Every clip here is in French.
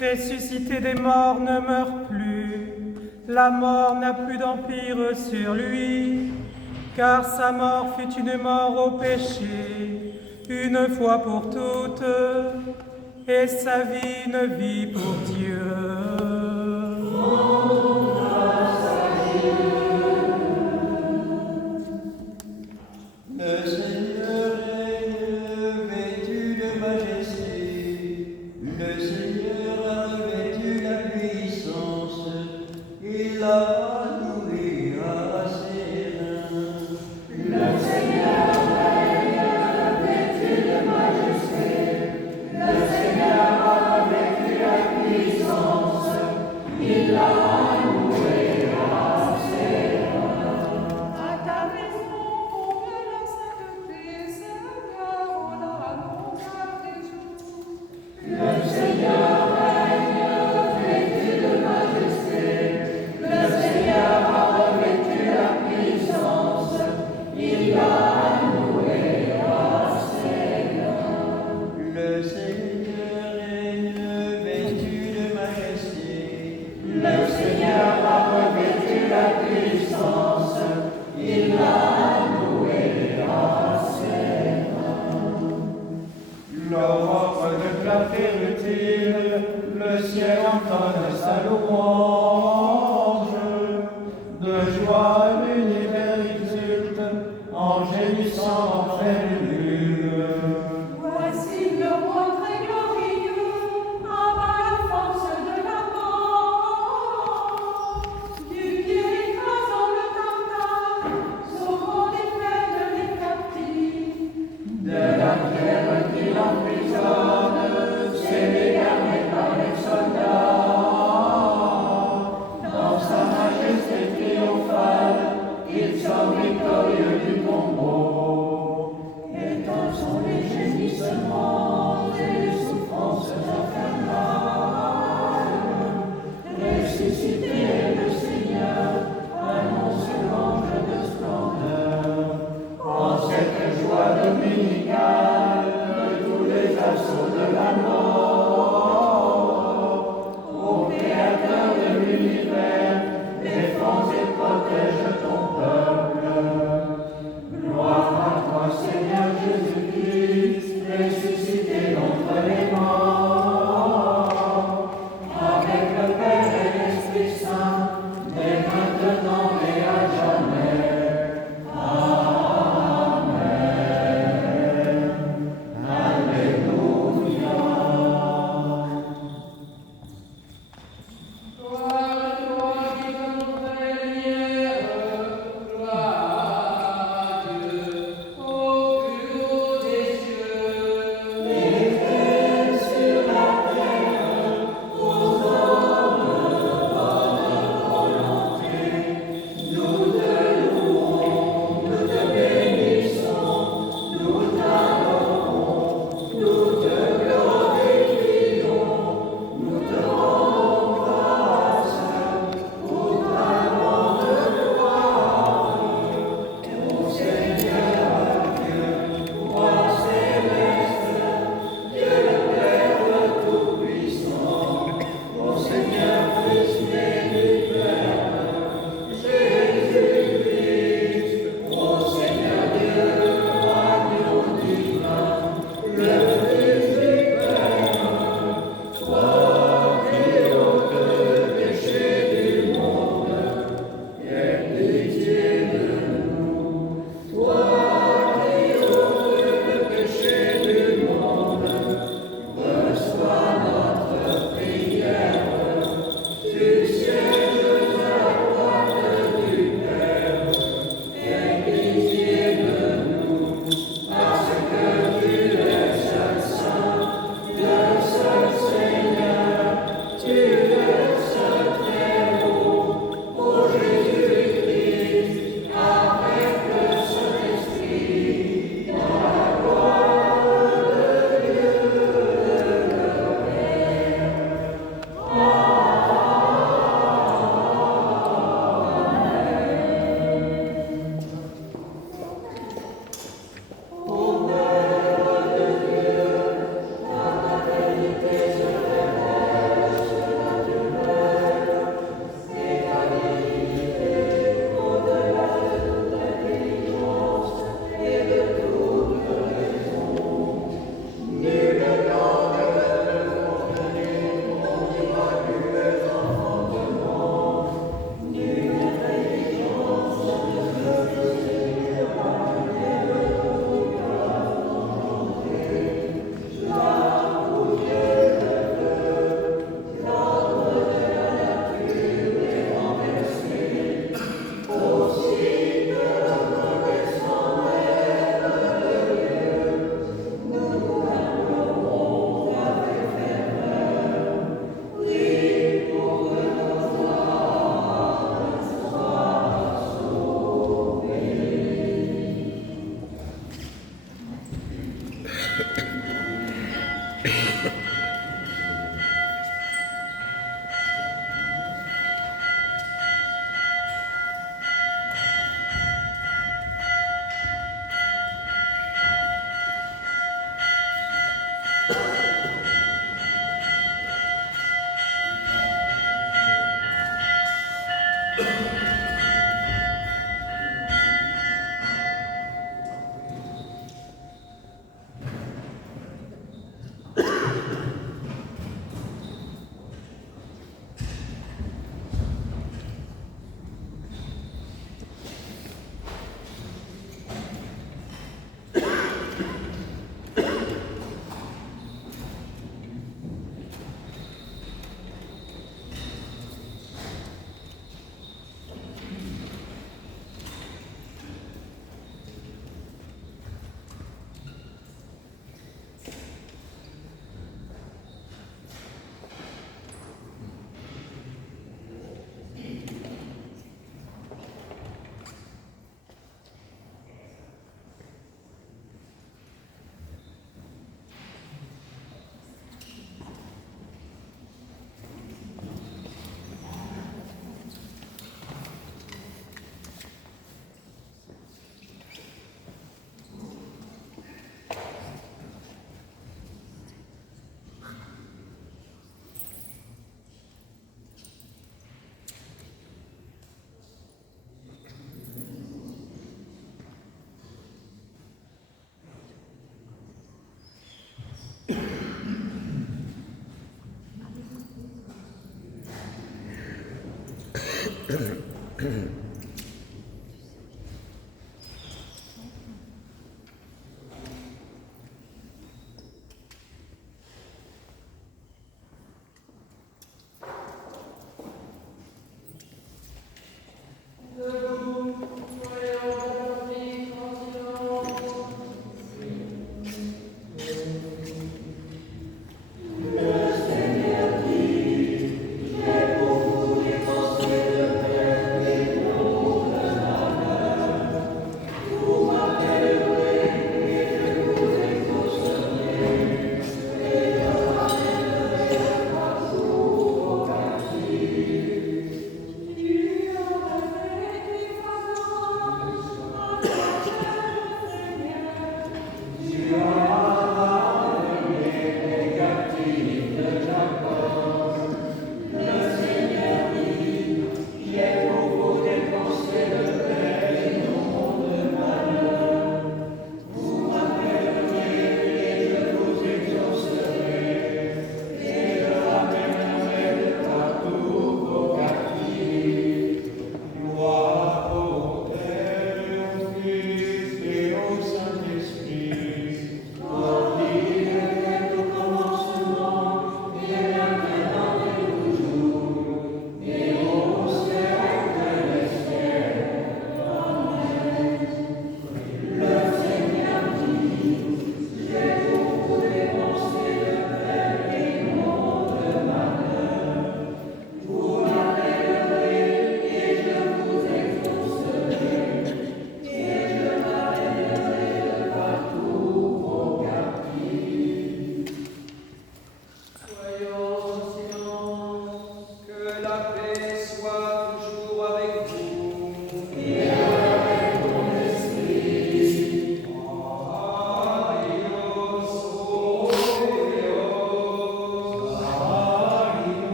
ressuscité des morts ne meurt plus, la mort n'a plus d'empire sur lui, car sa mort fut une mort au péché, une fois pour toutes, et sa vie une vie pour Dieu. Le Seigneur règne vêtu de majesté, le Seigneur a revêtu la puissance, il a nourri à ses reins. Le Seigneur règne vêtu de majesté, le Seigneur a revêtu la puissance, il a nourri à ses reins. À ta maison, convient la sainteté. en gémissant en fêlure. Voici le roi très glorieux, abat la force de la mort. Du pied écrasant le tartare, sauvant des peines les captifs. De la pierre qui l'emprisonne, scellé gardé par les soldats. Dans sa majesté triomphale, il sort victorieux du tombeau. Étançons les gémissements et les souffrances infernales. Ressuscitez le Seigneur, annonce l'ange de splendeur. En cette joie dominicale de tous les assauts de la mort, ô Créateur de l'univers, défends et protège ton peuple. Gloire à toi, Seigneur Jésus-Christ, ressuscité d'entre les morts, avec le Père et l'Esprit Saint, dès maintenant et à jamais. J'ai beaucoup dépensé de peine et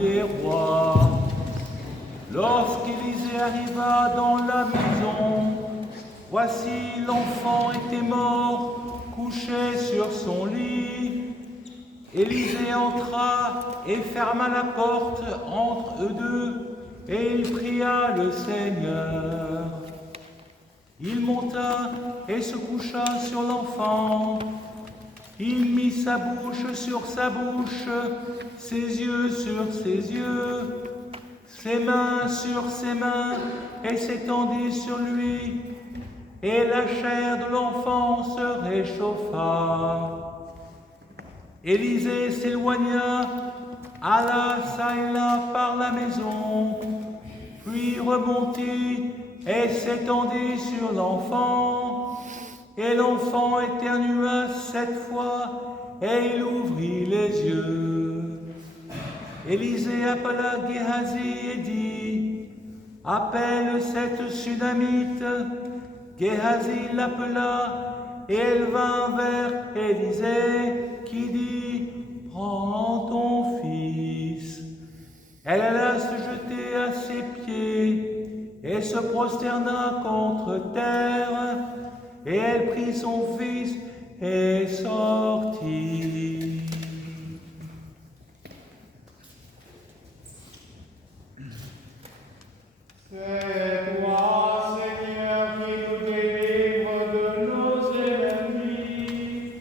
des rois. Lorsqu'Élisée arriva dans la maison, voici l'enfant était mort, couché sur son lit. Élisée entra et ferma la porte entre eux deux, et il pria le Seigneur. Il monta et se coucha sur l'enfant. Il mit sa bouche sur sa bouche, ses yeux sur ses yeux, ses mains sur ses mains, et s'étendit sur lui. Et la chair de l'enfant se réchauffa. Élisée s'éloigna, alla çà et là par la maison, puis remontit et s'étendit sur l'enfant. Et l'enfant éternua 7 fois, et il ouvrit les yeux. Élisée appela Géhazi et dit, « Appelle cette Sunamite. » Géhazi l'appela, et elle vint vers Élisée, qui dit, « Prends ton fils. » Elle alla se jeter à ses pieds, et se prosterna contre terre, et elle prit son fils et sortit. C'est toi, Seigneur, qui nous délivre de nos ennemis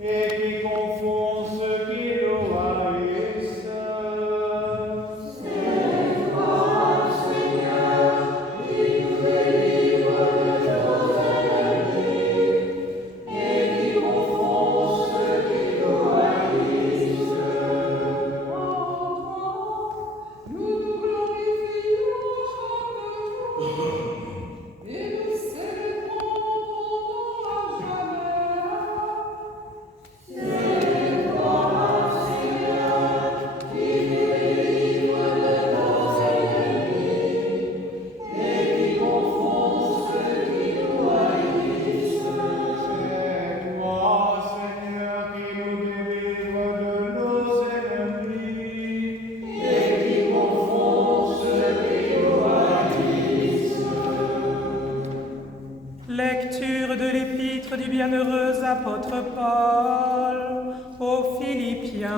et qui confond ceux qui nous haïssent. C'est toi, Seigneur, qui nous délivre de nos ennemis et qui confond ceux qui nous haïssent. Nous nous glorifions et nous célébrons ton nom à jamais. C'est toi, Seigneur, qui nous délivre de nos ennemis et qui confond ceux qui nous haïssent. C'est toi, Seigneur, qui nous délivre de nos ennemis Et qui confond ceux qui nous haïssent. Lecture de l'épître du bienheureux apôtre Paul aux Philippiens.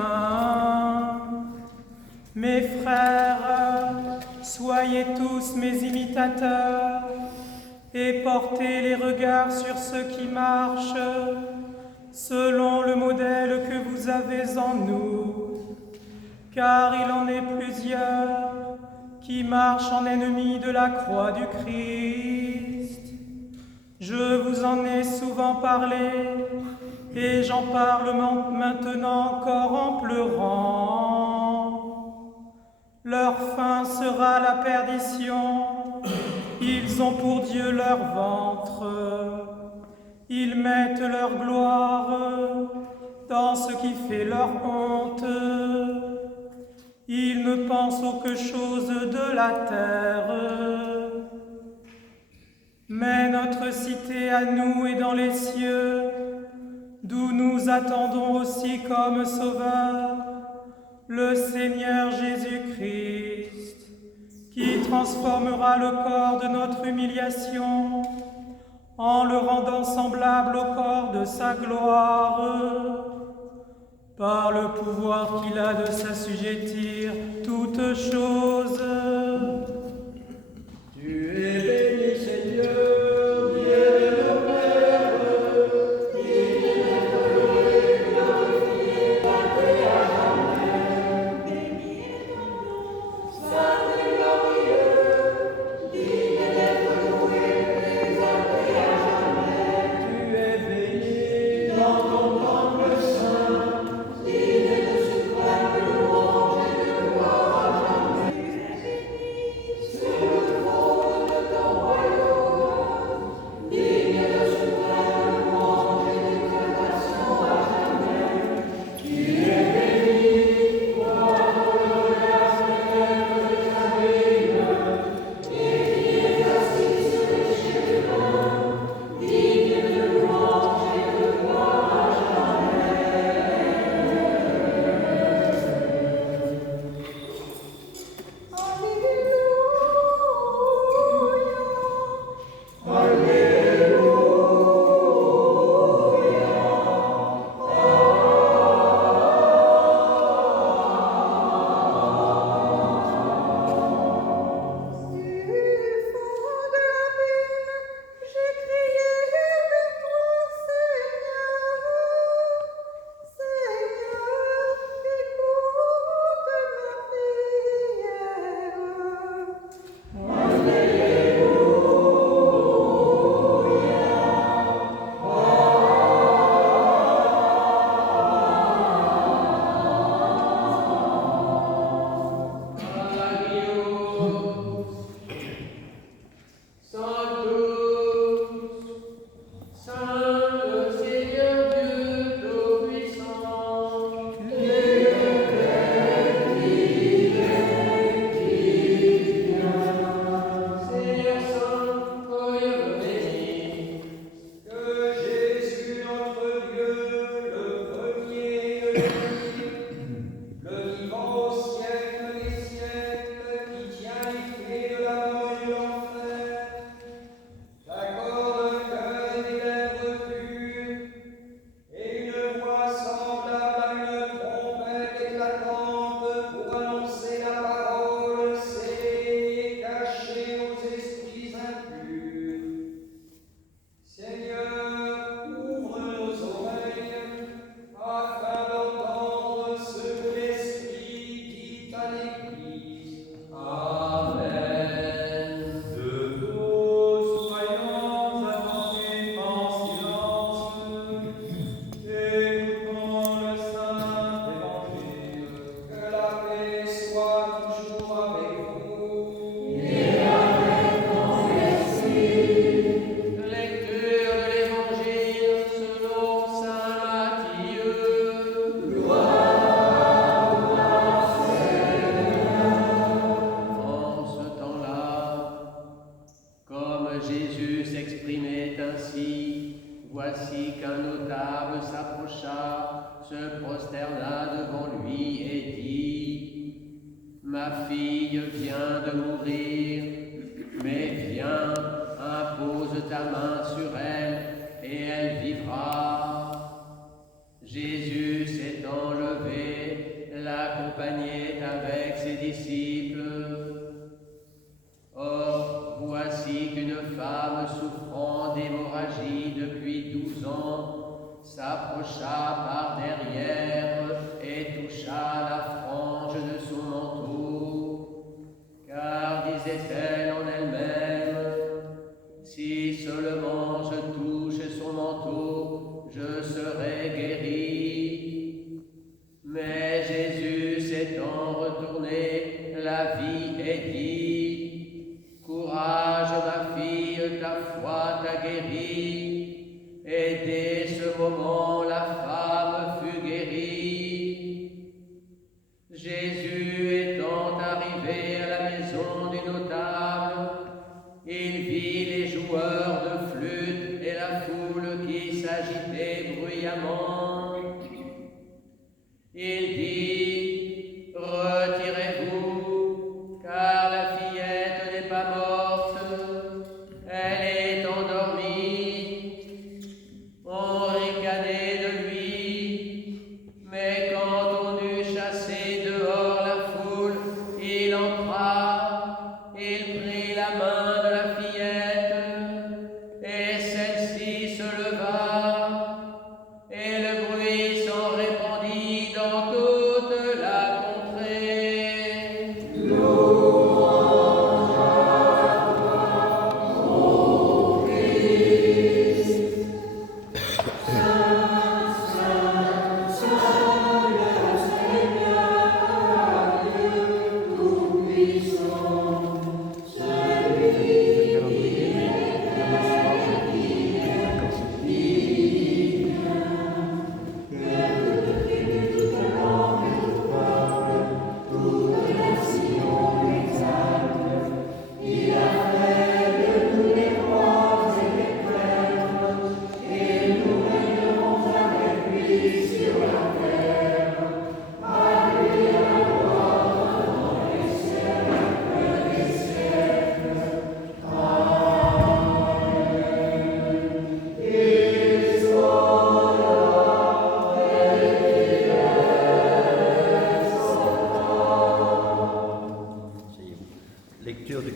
Mes frères, soyez tous mes imitateurs et portez les regards sur ceux qui marchent selon le modèle que vous avez en nous, car il en est plusieurs qui marchent en ennemis de la croix du Christ. Je vous en ai souvent parlé, et j'en parle maintenant encore en pleurant. Leur fin sera la perdition, ils ont pour Dieu leur ventre, ils mettent leur gloire dans ce qui fait leur honte. Ils ne pensent auque chose de la terre. Mais notre cité à nous est dans les cieux, d'où nous attendons aussi comme Sauveur le Seigneur Jésus-Christ, qui transformera le corps de notre humiliation en le rendant semblable au corps de sa gloire, par le pouvoir qu'il a de s'assujettir toutes choses. Tu es béni, Seigneur, Dieu de nos pères, Il est loué, glorifié, gardé à jamais. Béni est ton nom, saint et glorieux. Il est loué, gardé à jamais. tu es béni dans ton temple saint. Il est de suprême louange et de gloire à jamais.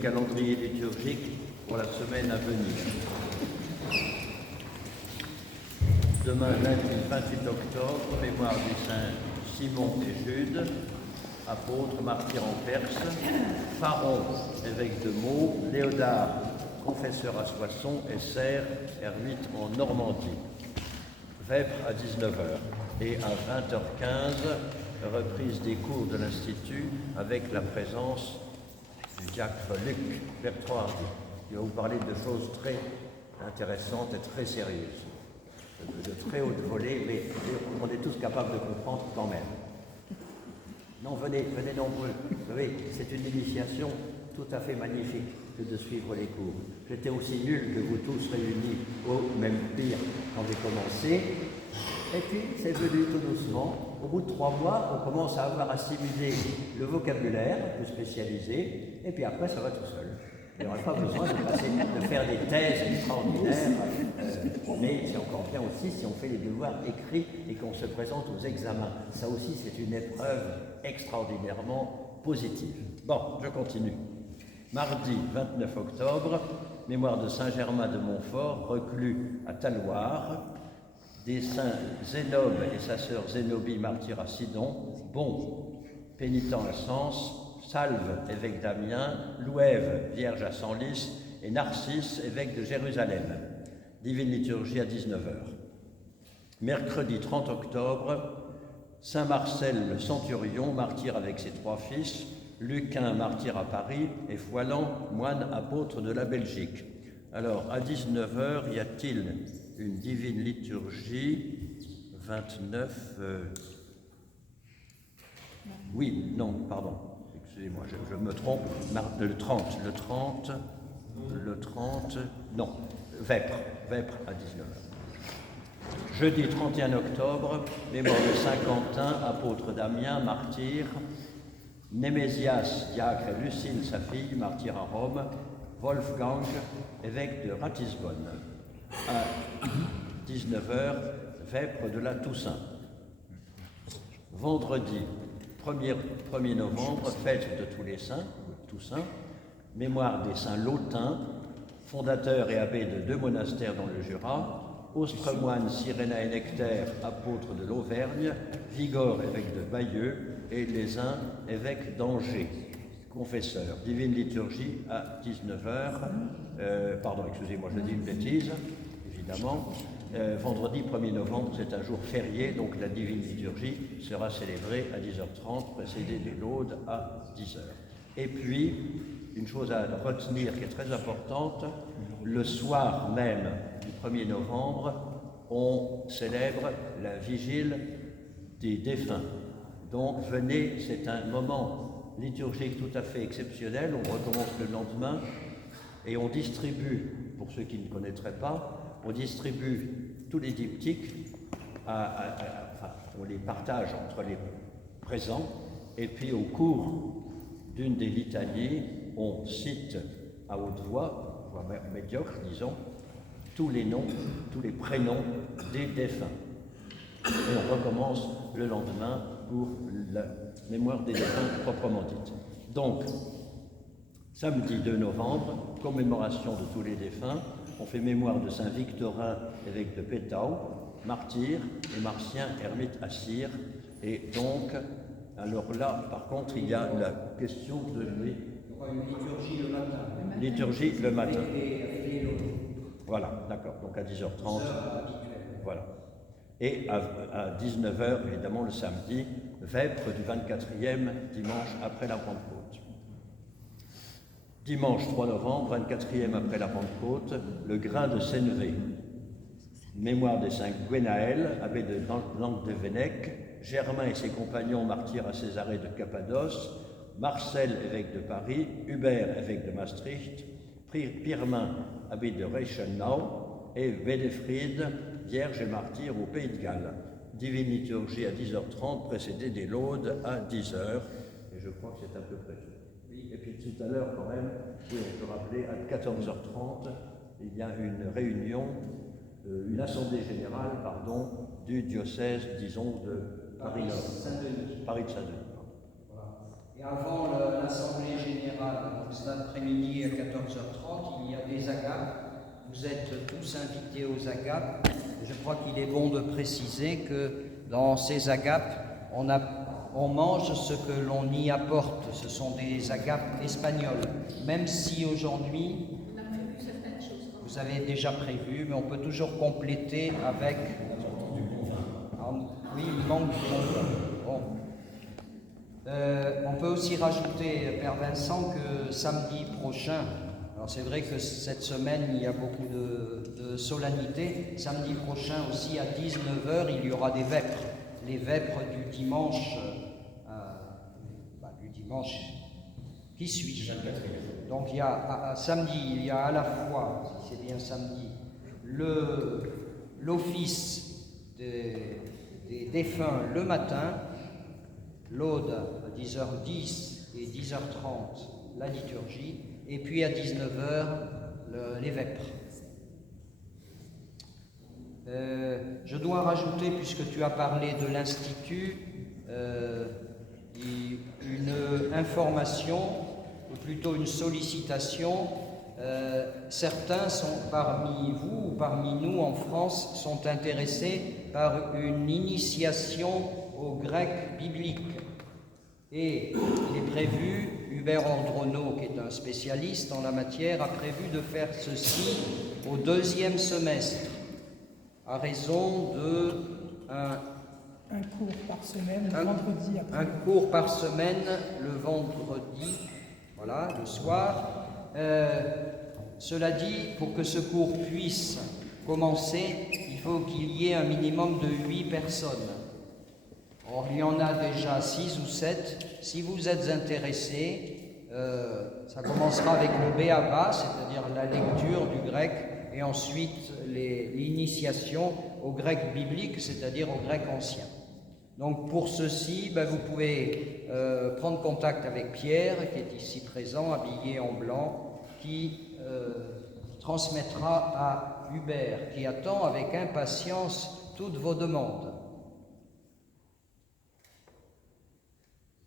calendrier liturgique pour la semaine à venir. Demain, lundi 28 octobre, mémoire des saints Simon et Jude, apôtres, martyrs en Perse, Pharon, évêque de Meaux, Léodard, confesseur à Soissons, et Serre, ermite en Normandie. Vêpres à 19h et à 20h15, reprise des cours de l'Institut avec la présence du diacre Luc Bertrand Hardy. Il va vous parler de choses très intéressante et très sérieuse, de très haute volée, mais on est tous capables de comprendre quand même. Non, venez nombreux. Vous savez, c'est une initiation tout à fait magnifique que de suivre les cours. J'étais aussi nul que vous tous réunis, au même pire, quand j'ai commencé. Et puis, c'est venu tout doucement. Au bout de 3 mois, on commence à avoir assimilé le vocabulaire, un peu spécialisé, et puis après, ça va tout seul. Il n'y aura pas besoin de faire des thèses extraordinaires, mais c'est encore bien aussi si on fait les devoirs écrits et qu'on se présente aux examens. Ça aussi, c'est une épreuve extraordinairement positive. Bon, je continue. Mardi 29 octobre, mémoire de Saint-Germain de Montfort, reclus à Talloires, des saints Zénobe et sa sœur Zénobie, martyrs à Sidon, Bon, pénitent à Sens, Salve, évêque d'Amiens, Louève, vierge à Senlis, et Narcisse, évêque de Jérusalem. Divine liturgie à 19h. Mercredi 30 octobre, Saint Marcel le centurion, martyr avec ses 3 fils, Luquin, martyr à Paris, et Foillan, moine apôtre de la Belgique. Alors, à 19h, y a-t-il une divine liturgie 29 Oui, non, pardon. Excusez-moi, je me trompe. Le 30, non, Vêpres à 19h. Jeudi 31 octobre, mémoire de Saint Quentin, apôtre d'Amiens, martyr. Némésias, diacre, et Lucile, sa fille, martyr à Rome. Wolfgang, évêque de Ratisbonne. À 19h, Vêpres de la Toussaint. Vendredi 1er novembre, fête de tous les saints, Toussaint, mémoire des saints Lotins, fondateurs et abbés de 2 monastères dans le Jura, Austremoine, Cyréna et Nectaire, apôtres de l'Auvergne, Vigor, évêque de Bayeux, et les uns, évêques d'Angers, confesseurs. Divine liturgie à 19h, pardon, excusez-moi, je dis une bêtise, évidemment. Vendredi 1er novembre, c'est un jour férié, donc la divine liturgie sera célébrée à 10h30, précédée des laudes à 10h. Et puis, une chose à retenir qui est très importante, le soir même du 1er novembre, on célèbre la vigile des défunts. Donc venez, c'est un moment liturgique tout à fait exceptionnel, on recommence le lendemain et on distribue, pour ceux qui ne connaîtraient pas, on distribue tous les diptyques, on les partage entre les présents, et puis au cours d'une des litanies, on cite à haute voix médiocre, disons, tous les noms, tous les prénoms des défunts. Et on recommence le lendemain pour la mémoire des défunts proprement dite. Donc, samedi 2 novembre, commémoration de tous les défunts, on fait mémoire de Saint Victorin, évêque de Pétau, martyr, et Martien, ermite à Cire. Et donc, alors là, par contre, il y a la question de... Une liturgie le matin. Liturgie le matin. Avec les laudes. Voilà, d'accord, donc à 10h30. Voilà. Et à 19h, évidemment, le samedi, Vêpres du 24e dimanche après la Pentecôte. Dimanche 3 novembre, 24e après la Pentecôte, le grain de Sénévé. Mémoire des saints Gwenaël, abbé de Languedevenec, Germain et ses compagnons martyrs à Césarée de Cappadoce, Marcel, évêque de Paris, Hubert, évêque de Maastricht, Pirmin, abbé de Reichenau, et Wedefried, vierge et martyr au Pays de Galles. Divine liturgie à 10h30, précédée des laudes à 10h, et je crois que c'est à peu près tout. Et puis tout à l'heure, quand même, oui, on peut rappeler, à 14h30, il y a une réunion, une assemblée générale, pardon, du diocèse, disons, de Paris-Nord. Paris de Saint-Denis. Et avant l'Assemblée générale, donc cet après-midi à 14h30, il y a des agapes. Vous êtes tous invités aux agapes. Je crois qu'il est bon de préciser que dans ces agapes, on mange ce que l'on y apporte. Ce sont des agapes espagnoles. Même si aujourd'hui, vous avez déjà prévu, mais on peut toujours compléter avec... Oui, il manque du convent. Bon. On peut aussi rajouter, Père Vincent, que samedi prochain, Alors c'est vrai que cette semaine, il y a beaucoup de solennités. Samedi prochain aussi, à 19h, il y aura des vêpres. Les vêpres du dimanche qui suit. Donc il y a samedi, il y a à la fois, si c'est bien samedi, l'office des défunts le matin, l'aude à 10h10 et 10h30 la liturgie, et puis à 19h les vêpres. Je dois rajouter, puisque tu as parlé de l'Institut, une information, ou plutôt une sollicitation. Certains sont parmi vous ou parmi nous en France sont intéressés par une initiation au grec biblique. Et il est prévu, Hubert Ordronneau, qui est un spécialiste en la matière, a prévu de faire ceci au 2e semestre, à raison de un cours par semaine, le vendredi après. Un cours par semaine, le vendredi, voilà, le soir. Cela dit, pour que ce cours puisse commencer, il faut qu'il y ait un minimum de 8 personnes. Or, il y en a déjà 6 ou 7. Si vous êtes intéressés, ça commencera avec le Béaba, c'est-à-dire la lecture du grec, et ensuite l'initiation au grec biblique, c'est-à-dire au grec ancien. Donc pour ceci, vous pouvez prendre contact avec Pierre, qui est ici présent, habillé en blanc, qui transmettra à Hubert, qui attend avec impatience toutes vos demandes.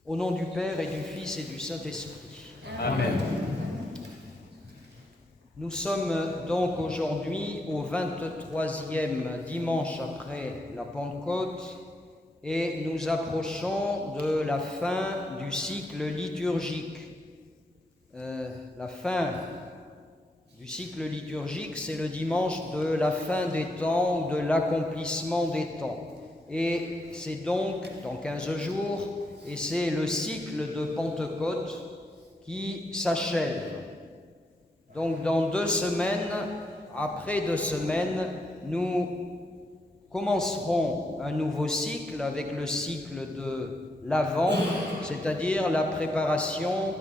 Au nom du Père et du Fils et du Saint-Esprit. Amen. Nous sommes donc aujourd'hui au 23e dimanche après la Pentecôte et nous approchons de la fin du cycle liturgique. La fin du cycle liturgique, c'est le dimanche de la fin des temps ou de l'accomplissement des temps. Et c'est donc dans 15 jours, et c'est le cycle de Pentecôte qui s'achève. Donc dans 2 semaines, après 2 semaines, nous commencerons un nouveau cycle avec le cycle de l'Avent, c'est-à-dire la préparation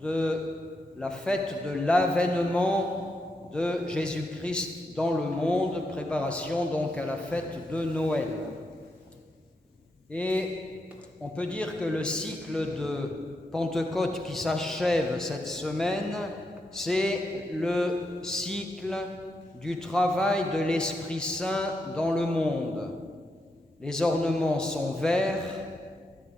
de la fête de l'avènement de Jésus-Christ dans le monde, préparation donc à la fête de Noël. Et on peut dire que le cycle de Pentecôte qui s'achève cette semaine, c'est le cycle du travail de l'Esprit Saint dans le monde. Les ornements sont verts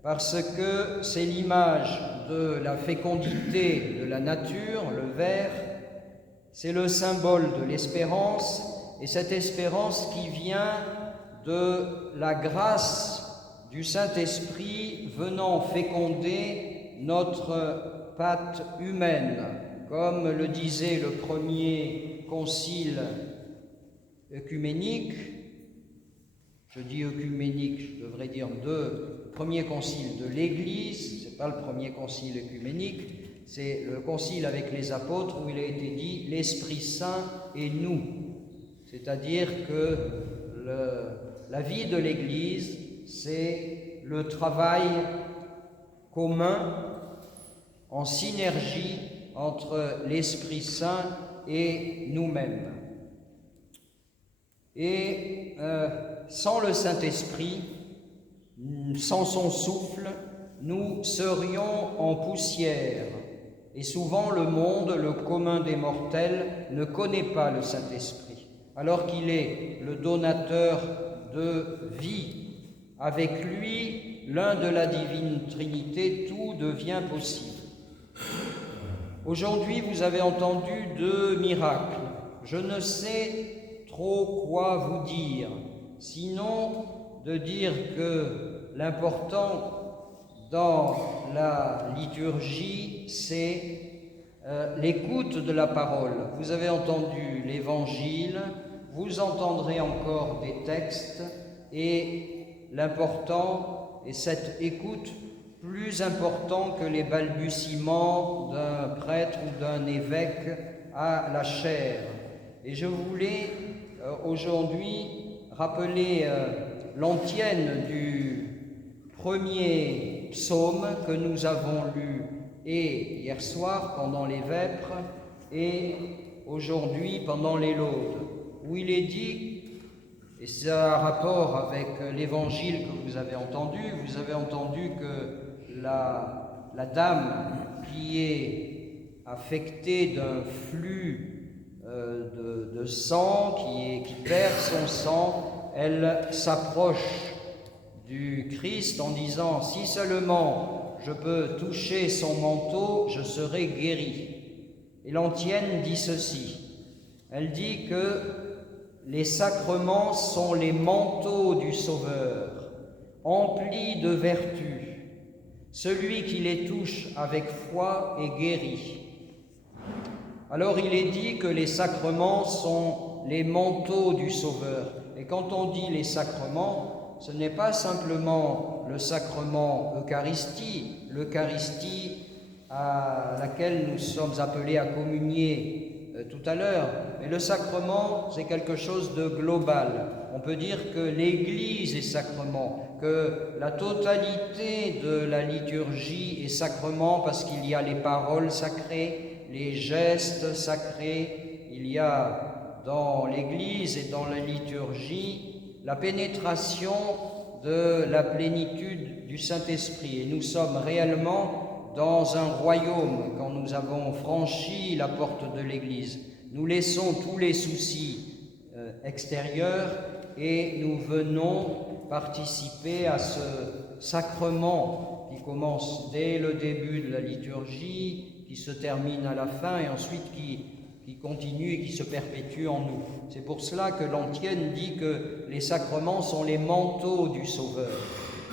parce que c'est l'image de la fécondité de la nature, le vert, c'est le symbole de l'espérance, et cette espérance qui vient de la grâce du Saint-Esprit venant féconder notre pâte humaine, comme le disait le premier concile œcuménique. Je dis œcuménique, je devrais dire premier concile de l'Église, c'est pas le premier concile œcuménique, c'est le concile avec les apôtres où il a été dit l'Esprit Saint et nous. C'est-à-dire que la vie de l'Église, c'est le travail commun en synergie entre l'Esprit Saint et nous-mêmes. Et sans le Saint-Esprit, sans son souffle, nous serions en poussière. Et souvent le monde, le commun des mortels, ne connaît pas le Saint-Esprit, alors qu'il est le donateur de vie. Avec lui, l'un de la divine Trinité, tout devient possible. Aujourd'hui, vous avez entendu 2 miracles. Je ne sais trop quoi vous dire, sinon de dire que l'important dans la liturgie, c'est l'écoute de la parole. Vous avez entendu l'Évangile, vous entendrez encore des textes, et l'important est cette écoute plus important que les balbutiements d'un prêtre ou d'un évêque à la chair. Et je voulais aujourd'hui rappeler l'antienne du premier psaume que nous avons lu et hier soir pendant les vêpres et aujourd'hui pendant les laudes, où il est dit, et ça a rapport avec l'évangile que vous avez entendu que la dame qui est affectée d'un flux de sang, qui perd son sang, elle s'approche du Christ en disant « Si seulement je peux toucher son manteau, je serai guéri ». Et l'antienne dit ceci, elle dit que les sacrements sont les manteaux du Sauveur, emplis de vertu. Celui qui les touche avec foi est guéri. Alors il est dit que les sacrements sont les manteaux du Sauveur. Et quand on dit les sacrements, ce n'est pas simplement le sacrement Eucharistie, l'Eucharistie à laquelle nous sommes appelés à communier tout à l'heure, mais le sacrement, c'est quelque chose de global. On peut dire que l'Église est sacrement, que la totalité de la liturgie est sacrement parce qu'il y a les paroles sacrées, les gestes sacrés, il y a dans l'Église et dans la liturgie la pénétration de la plénitude du Saint-Esprit. Et nous sommes réellement dans un royaume quand nous avons franchi la porte de l'Église. Nous laissons tous les soucis extérieurs et nous venons participer à ce sacrement qui commence dès le début de la liturgie, qui se termine à la fin et ensuite qui continue et qui se perpétue en nous. C'est pour cela que l'antienne dit que les sacrements sont les manteaux du Sauveur.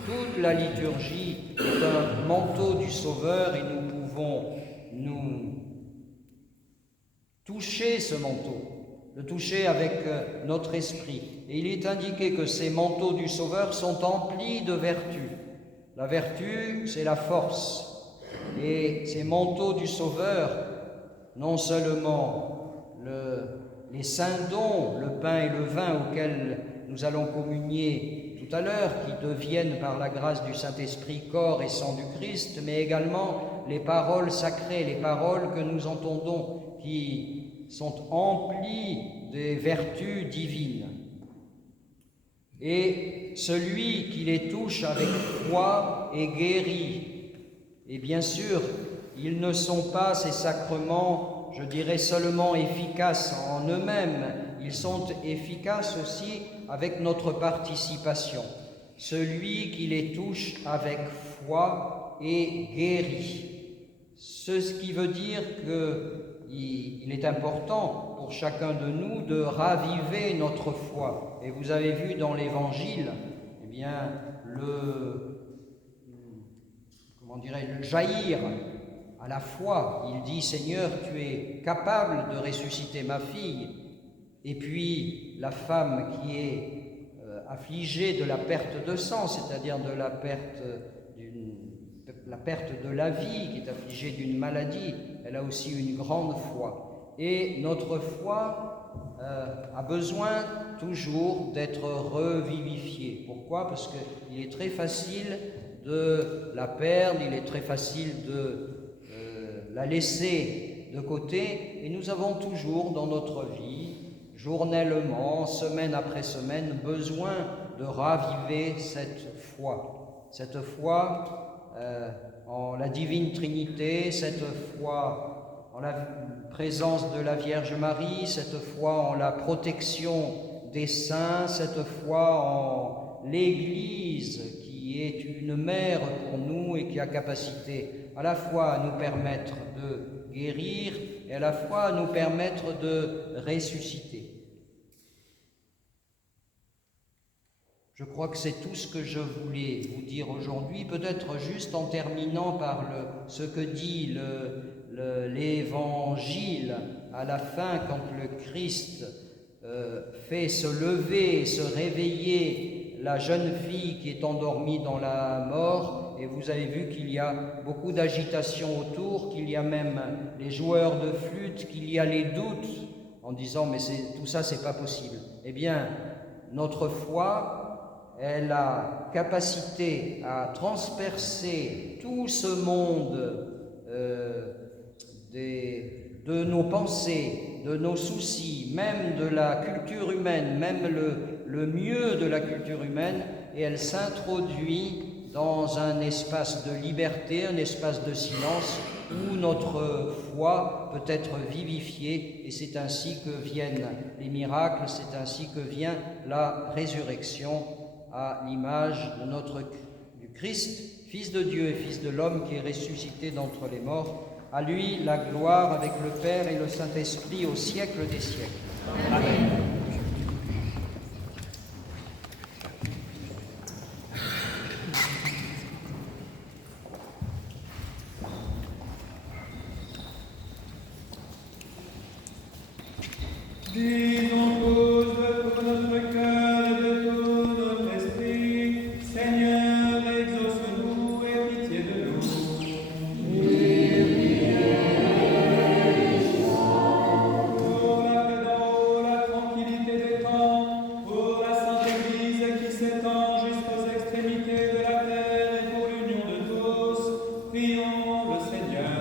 Toute la liturgie est un manteau du Sauveur et nous pouvons nous toucher ce manteau, le toucher avec notre esprit. Et il est indiqué que ces manteaux du Sauveur sont emplis de vertu. La vertu, c'est la force. Et ces manteaux du Sauveur, non seulement les saints dons, le pain et le vin auxquels nous allons communier tout à l'heure, qui deviennent par la grâce du Saint-Esprit corps et sang du Christ, mais également les paroles sacrées, les paroles que nous entendons, qui sont emplies des vertus divines. Et celui qui les touche avec foi est guéri. Et bien sûr, ils ne sont pas ces sacrements, je dirais, seulement efficaces en eux-mêmes, ils sont efficaces aussi avec notre participation. Celui qui les touche avec foi est guéri. Ce qui veut dire qu'il est important pour chacun de nous de raviver notre foi. Et vous avez vu dans l'Évangile, eh bien, le jaillir à la foi. Il dit « Seigneur, tu es capable de ressusciter ma fille ». Et puis la femme qui est affligée de la perte de sang, c'est-à-dire de la perte de la vie, qui est affligée d'une maladie, elle a aussi une grande foi. Et notre foi a besoin toujours d'être revivifiée. Pourquoi ? Parce qu'il est très facile de la perdre, il est très facile de la laisser de côté, et nous avons toujours dans notre vie, journellement, semaine après semaine, besoin de raviver cette foi en la divine Trinité, cette foi en la présence de la Vierge Marie, cette foi en la protection des saints, cette foi en l'Église qui est une mère pour nous et qui a capacité à la fois à nous permettre de guérir et à la fois à nous permettre de ressusciter. Je crois que c'est tout ce que je voulais vous dire aujourd'hui, peut-être juste en terminant par ce que dit l'Évangile à la fin, quand le Christ fait se lever et se réveiller la jeune fille qui est endormie dans la mort, et vous avez vu qu'il y a beaucoup d'agitation autour, qu'il y a même les joueurs de flûte, qu'il y a les doutes en disant mais tout ça c'est pas possible. Eh bien, notre foi, elle a capacité à transpercer tout ce monde de nos pensées, de nos soucis, même de la culture humaine, même le mieux de la culture humaine, et elle s'introduit dans un espace de liberté, un espace de silence, où notre foi peut être vivifiée, et c'est ainsi que viennent les miracles, c'est ainsi que vient la résurrection à l'image du Christ, Fils de Dieu et Fils de l'homme, qui est ressuscité d'entre les morts. À lui la gloire avec le Père et le Saint-Esprit au siècle des siècles. Amen. Disons tous de tout notre cœur et de tout notre esprit, Seigneur, exauce-nous et pitié de nous. Pour la paix d'en haut, la tranquillité des temps, pour la Sainte Église qui s'étend jusqu'aux extrémités de la terre et pour l'union de tous, prions le Seigneur.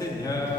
Seigneur.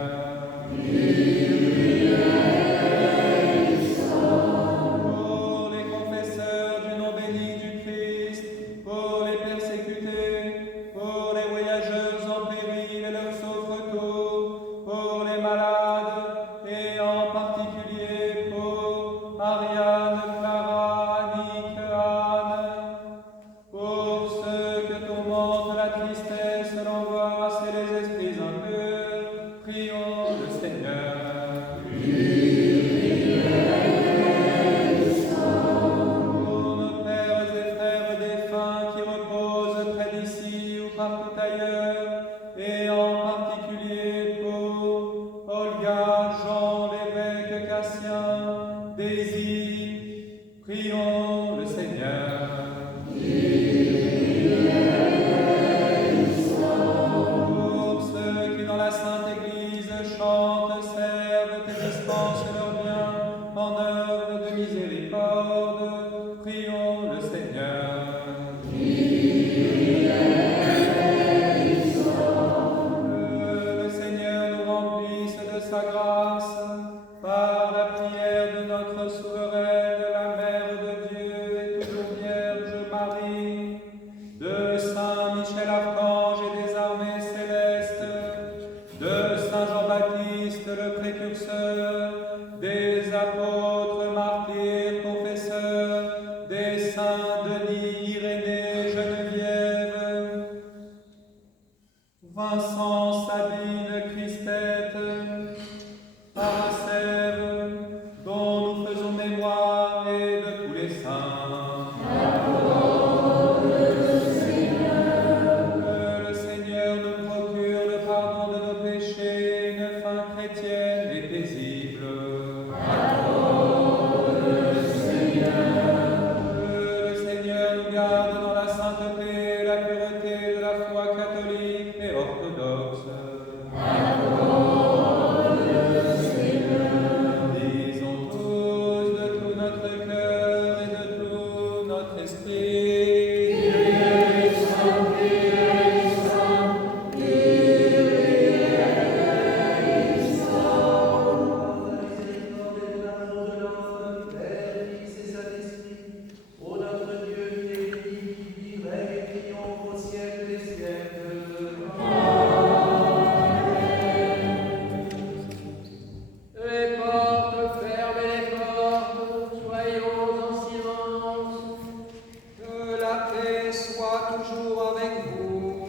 soit toujours avec vous.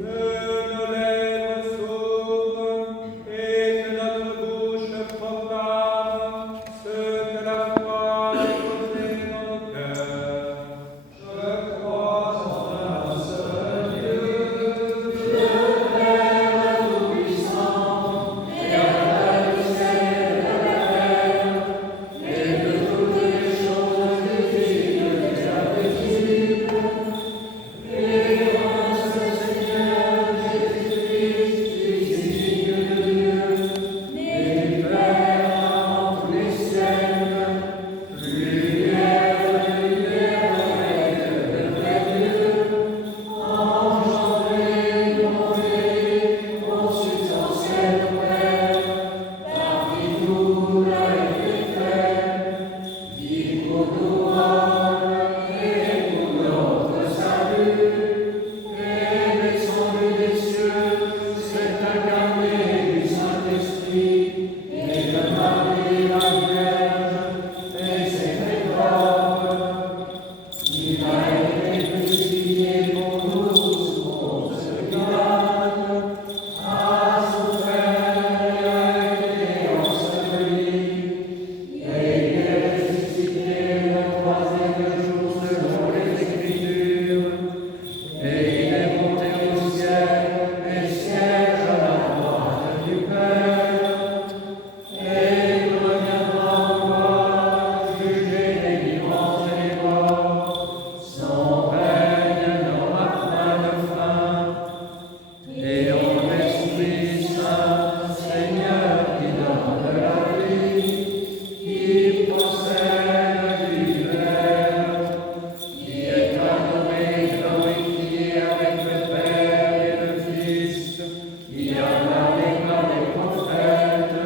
Que nos lèvres s'ouvrent et que notre bouche proclame ce que la foi a posé dans nos cœurs. Je crois en un seul Dieu, le Père Tout-Puissant, Créateur du ciel et de la terre, et de toutes les choses visibles et invisibles. Révérence au Seigneur Jésus-Christ, Fils de Dieu, né du Père avant tous les siècles, lumière de lumière avec le vrai Dieu, engendré, monté, consubstantiel au Père, par qui tout a été fait, qui pour nous rendre et pour notre salut, et descendu des cieux, s'est incarné du Saint-Esprit, et de Marie la Vierge, et s'est fait homme. Il a été crucifié pour nous sous Ponce Pilate, a souffert et a été enseveli, et il est ressuscité le troisième jour selon les Écritures, et il est monté au ciel et siège à la droite du Père, et il reviendra encore juger les vivants et les morts. Son règne n'aura point de fin. Et en Esprit Saint, Seigneur qui donne la vie, qui procède du l'univers, qui est adoré et glorifié avec le Père et le Fils, qui a parlé par les prophètes,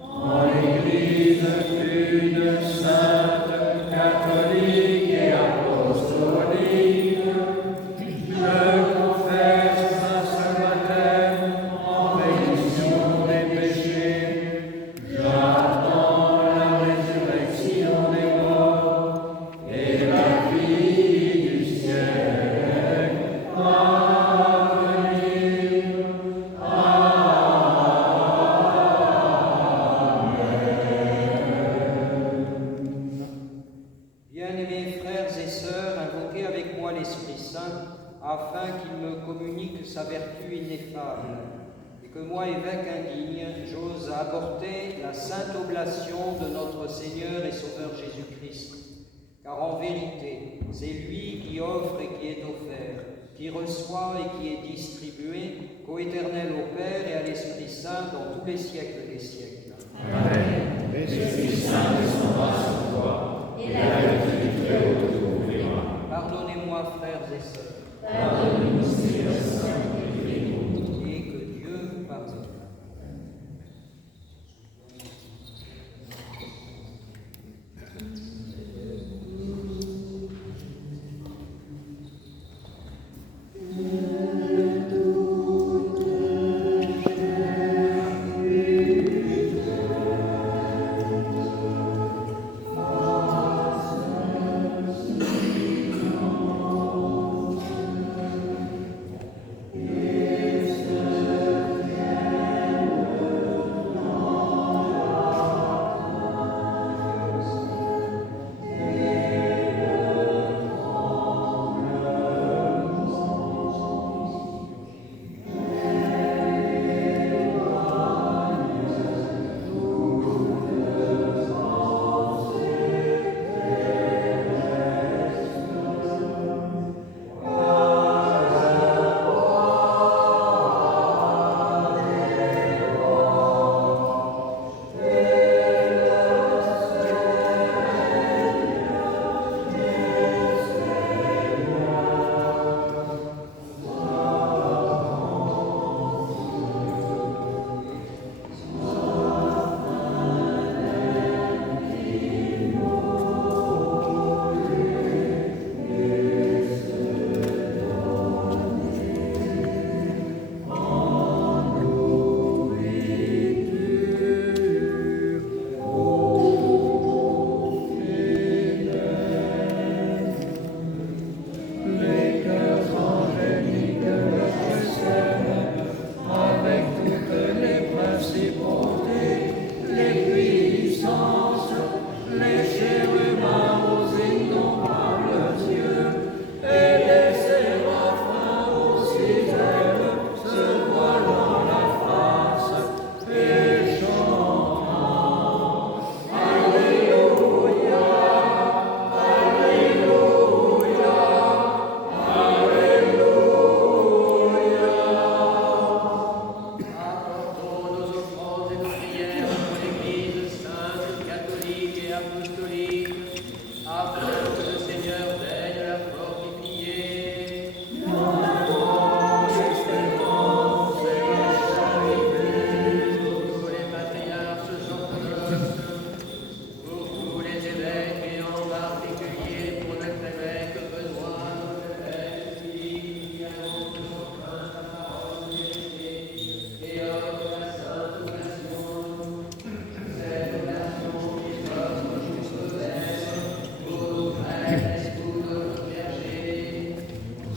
en l'Église une sainte, catholique et apostolique. Je confesse un seul baptême en rémission des péchés. J'attends la résurrection des morts et la vie du siècle à venir. Bien-aimés frères et sœurs, invoquez avec moi l'Esprit Saint, afin qu'il me communique sa vertu ineffable, et que moi, évêque indigne, j'ose apporter la sainte oblation de notre Seigneur et Sauveur Jésus-Christ. Car en vérité, c'est lui qui offre et qui est offert, qui reçoit et qui est distribué, coéternel au Père et à l'Esprit Saint dans tous les siècles des siècles. Amen. L'Esprit Saint descendra sur toi, et la vertu très haute te couvrira. Pardonnez-moi, frères et sœurs. Pardonne-nous, Seigneur Saint, et nous. Et que Dieu pardonne.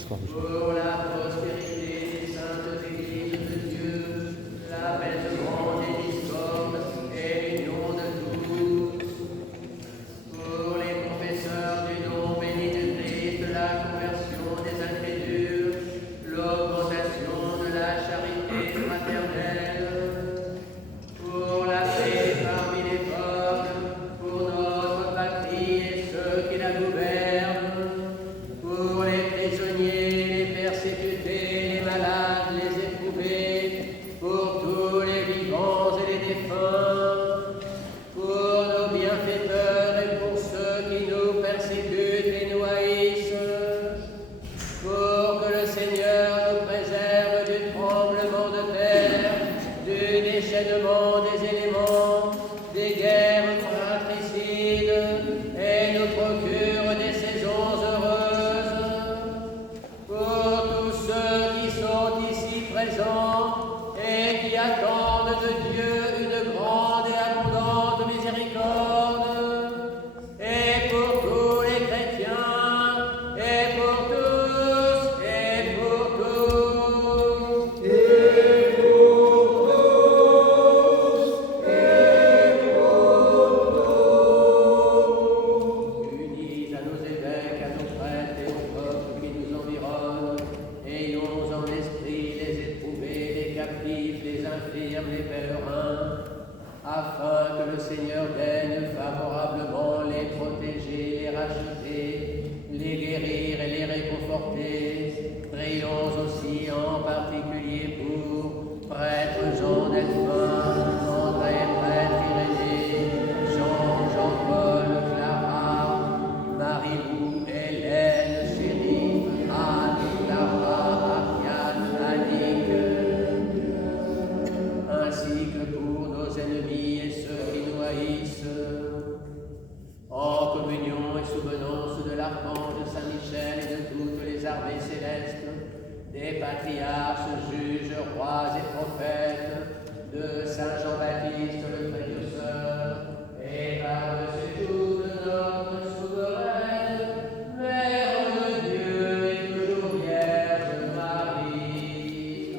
Pour la prospérité des saintes églises de Dieu, l'apaisement des discordes et l'union de tous. Pour les professeurs du nom béni de Christ, la conversion des incrédules, l'augmentation de la charité fraternelle. Pour la paix parmi les peuples, pour notre patrie et ceux qui la gouvernent, pour les prisonniers, les persécutés, les malades, les éprouvés, pour tous les vivants et les défunts, pour nos bienfaiteurs et pour ceux qui nous persécutent et nous haïssent, pour que le Seigneur nous préserve du tremblement de terre, du déchaînement des éléments, des guerres fratricides, et nous procure des saisons heureuses. Pour tous ceux qui sont ici présents et qui attendent de Dieu une grande et abondante miséricorde, et pour tous les chrétiens, et pour tous, et pour tous. Unis à nos évêques, à nos prêtres et aux peuples qui nous environnent, ayons en esprit les éprouvés, les captifs, les infirmes, les pèlerins, afin que le Seigneur daigne favorablement les protéger, les racheter, les guérir et les réconforter. Prions aussi en particulier pour prêtre Jean Delphin, André prêtre Irénée, Jean, Jean-Paul, Clara, Marie-Lou, Hélène, Chérie, Anne, Clara, Ariane, Annick, ainsi que pour nos ennemis et ceux qui nous haïssent. En communion et souvenance de l'archange Saint-Michel et de toutes les armées célestes, des patriarches, juges, rois et prophètes, de Saint Jean-Baptiste le précurseur, et par-dessus tout de notre souveraine, Mère de Dieu et toujours Vierge Marie.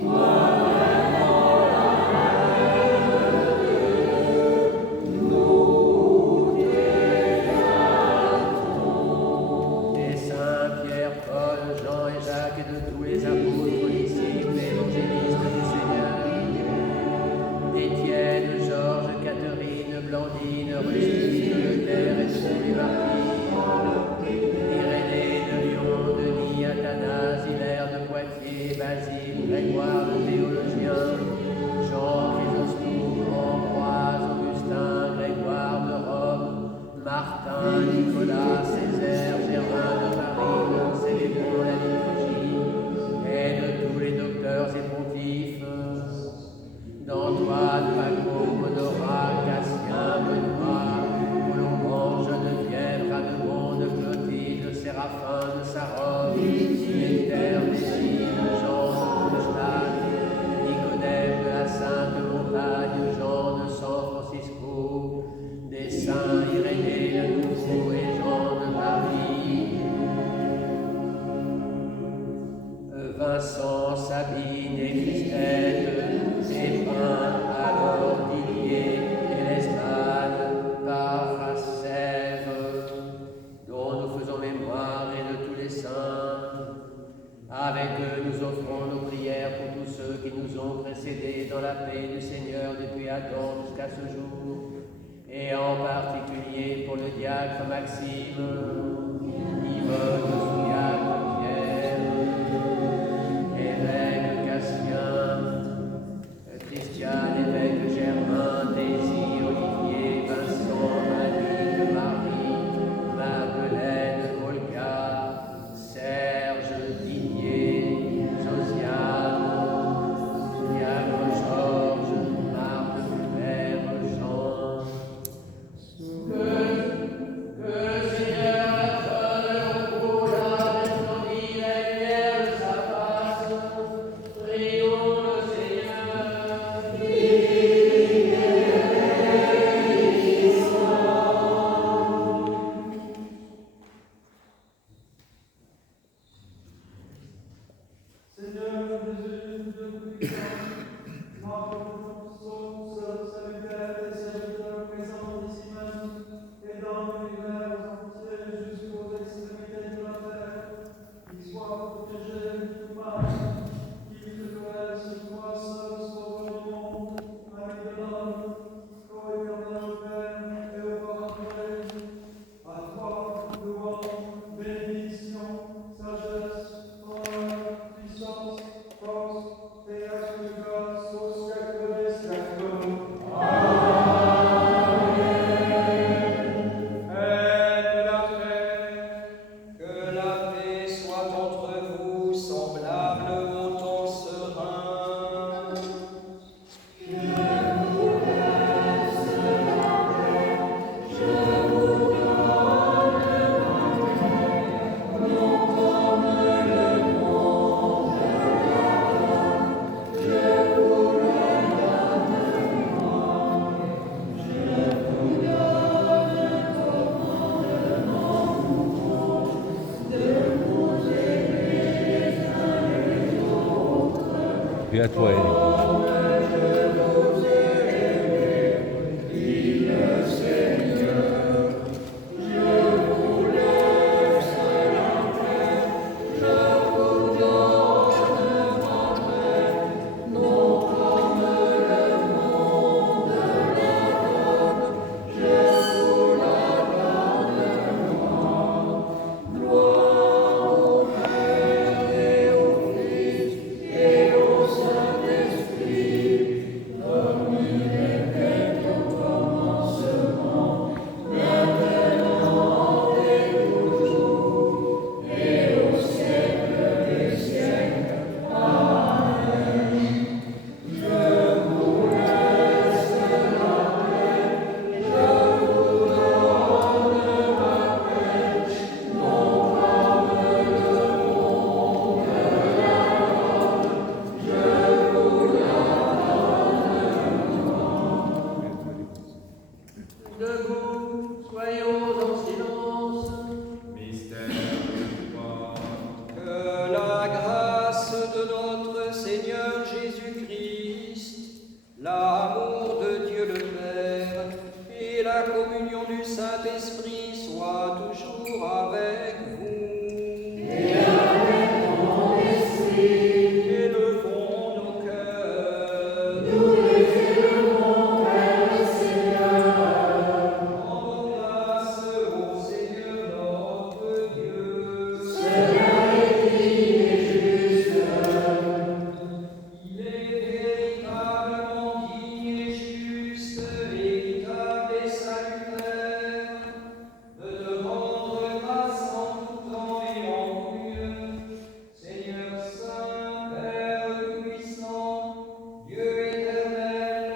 Des saints Pierre, Paul, Jean et Jacques et de tous les apôtres, disciples et évangélistes du Seigneur, d'Étienne, Georges, Catherine, Blandine, Rusty, Luther et de tous les martyrs, Irénée de Lyon, Denis, Athanase, Hilaire de Poitiers, Basile, Grégoire le théologien, Jean Chrysostome, Ambroise, Augustin, Grégoire de Rome, Martin, Nicolas, Césaire, Germain de Paris, célébrons la liturgie, et de tous les docteurs et pontifes, d'Antoine, Paco, Honorat, Cassien, Benoît, Colomban, Geneviève, Radegonde, Clotilde, Séraphin de Sarov, Nectaire, Désir, Jean de Kronstadt, Nicodème de la Sainte Montagne, Jean de San Francisco, des saints Irénée de Nouveau et Jean de Paris, Vincent, Sabine et Christelle, Séverin, alors Didier et l'Espagne, Paracève, dont nous faisons mémoire, et de tous les saints. Avec eux, nous offrons nos prières pour tous ceux qui nous ont précédés dans la paix du Seigneur depuis Adam jusqu'à ce jour, et en particulier pour le diacre Maxime, Yvonne, Souillac, Pierre, évêque Cassien, Christian, évêque Germain, Daisy, Olivier, Vincent, Annick, Marie, Madeleine, Olga, Serge, Didier, Josiane, Diacre Georges, Marthe, Père, Jean. Que le Seigneur puis à toi, Élie. Debout, soyons en silence. Mystère de foi. Que la grâce de notre Seigneur Jésus-Christ, l'amour de Dieu le Père et la communion du Saint-Esprit soient toujours avec vous. Et avec ton esprit. Élevons nos cœurs. Nous les élevons vers le Seigneur. Rendons grâce au Seigneur notre Dieu. Cela est digne et juste. Il est véritablement digne et juste, équitable et salutaire, de te rendre grâce en tout temps et en tout lieu, Seigneur Saint, Père Tout-Puissant, Dieu éternel,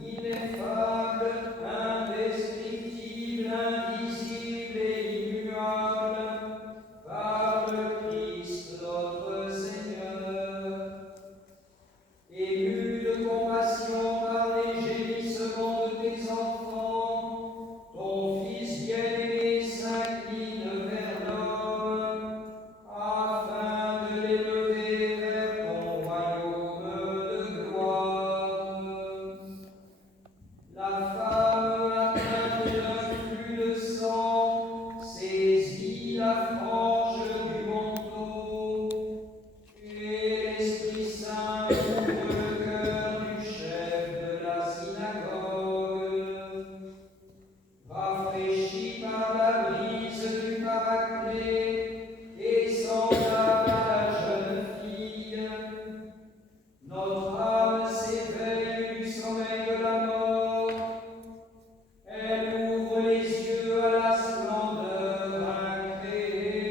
ineffable, indescriptible, invisible et immuable, par le Christ notre Seigneur. Ému de compassion par les gémissements de tes enfants, ton Fils bien-aimé s'incline vers l'homme, afin de l'élever vers ton royaume de gloire. La femme atteinte d'un flux de sang saisit la frange du manteau, et l'Esprit Saint ouvre le cœur du chef de la synagogue. Rafraîchi par la brise du Paraclet et semblable à la jeune fille, notre âme s'éveille du sommeil de la mort. Elle ouvre les yeux à la splendeur incréée.